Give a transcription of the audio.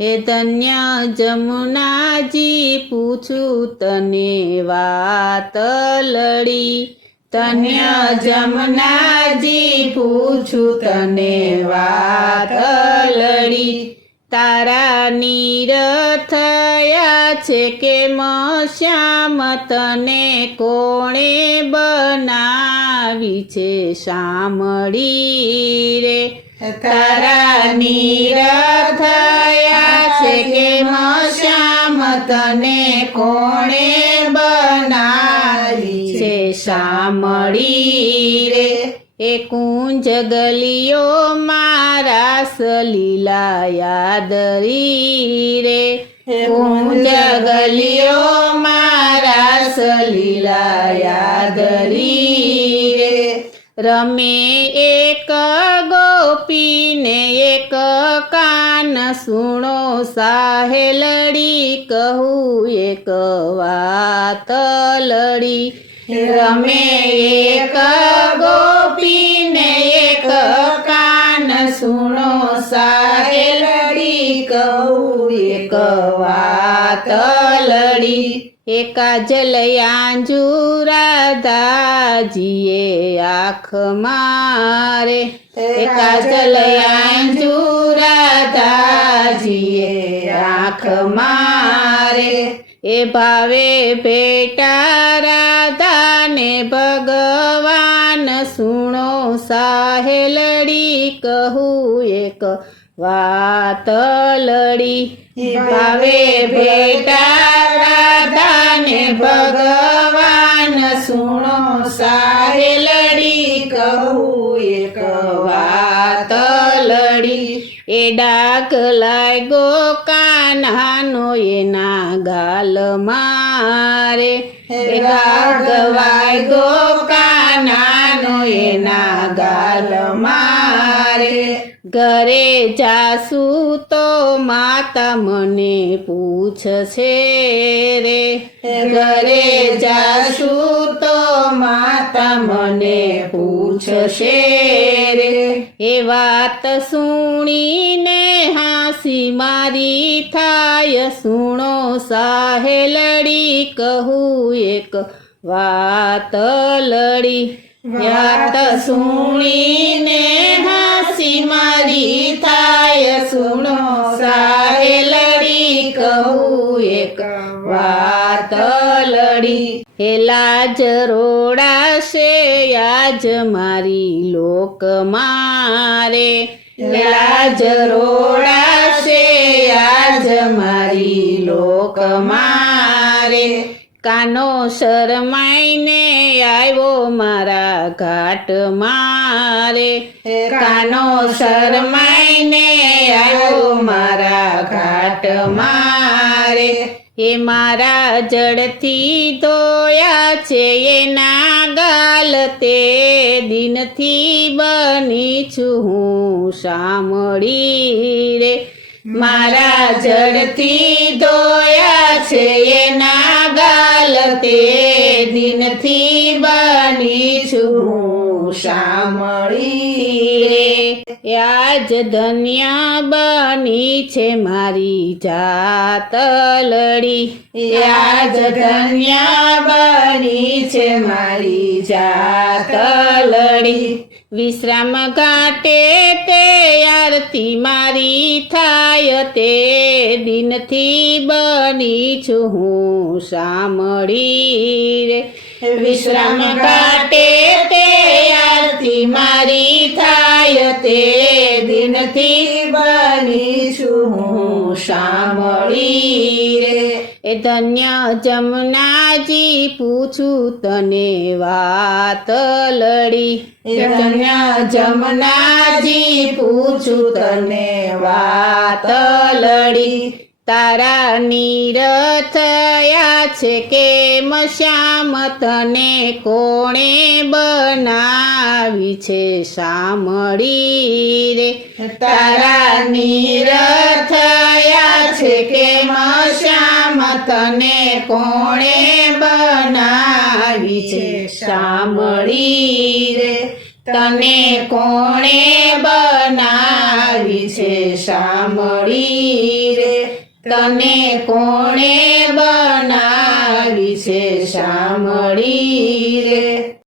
એ ધન્ય જમુનાજી પૂછું તને વાત લડી, ધન્ય જમુનાજી પૂછું તને વાત લડી, તારા નિરથયા છે કે શ્યામ તને કોણે બનાવી છે શામળી રે, તારા નિરથયા છે કે શ્યામ તને કોણે બનાવી છે શામળી રે, એ કુંજ ગલીઓ મારા સલીલા યાદરી રે, કુંજ ગલીઓ મારા સલીલા યાદરી રે, રમે એક ગોપીને એક કાન સુણો સાહેલડી કહું એક વાત લડી, રમે એક ગોપીને એક કાન સુણો સાહેલડી કહું એક વાત લડી, એ કાજલ યાંજુ રાધાજીએ આંખ મારે, એ કાજલ યાંજુ રાધાજીએ આંખ મારે, એ ભાવે ભેટા રાધાને ભગવાન સુણો સાહેલડી કહું એક વાત લડી, ભાવે ભેટા રાધાને ભગવાન સુણો સાહેલડી કહું એક વાત લડી, એ ડાક લાગ્યો કાન્હાનો એના ગાલ મારે, એ ડાક લાગ્યો કાન્હાનો એના ગાલ મારે, ઘરે જાસુ તો માતા મને પૂછશે રે, ઘરે જાસુ તો માતા મને પૂછશે રે, એ વાત સુણીને હાંસી મારી થાય સુણો સાહેલડી કહું એક વાત લડી, વાત સુણીને હાંસી મારી થાય સુણો સાહેલડી કહું એક વાત લડી, હે લાજ રોડાશે આજ મારી લોક મારે, લાજ રોડાશે આજ મારી લોક મારે, કાનો શરમાઈને આવ્યો મારા ઘાટ મારે, કાનો શરમાઈને આવ્યો મારા ઘાટ મારે, એ મારા જડથી ધોયા છે એના ગાલ તે દિનથી બની છું હું શામળી રે, મારા જડથી ધોયા છે એના ગાલ તે દિનથી બની છું હું શામળી રે, આજ ધન્ય બની છે મારી જાત લડી, આજ ધન્ય બની છે મારી જાત લડી, વિશ્રામ ઘાટે તે આરતી મારી થાય તે દિનથી બની છું હું શામળી રે, વિશ્રામ ઘાટે તે આરતી મારી થાય તે દિનથી બની છું હું શામળી રે, એ ધન્ય જમનાજી પૂછું તને વાત લડી, ધન્ય જમનાજી પૂછું તને વાત લડી, તારા નિરથયા છે કે શ્યામ તને કોણે બનાવી છે શામળી રે, તારા નિરથયા છે કે શ્યામ તને કોણે બનાવી છે શામળી રે, તને કોણે બનાવી છે શામળી રે, તને કોણે બનાવી છે શામળી રે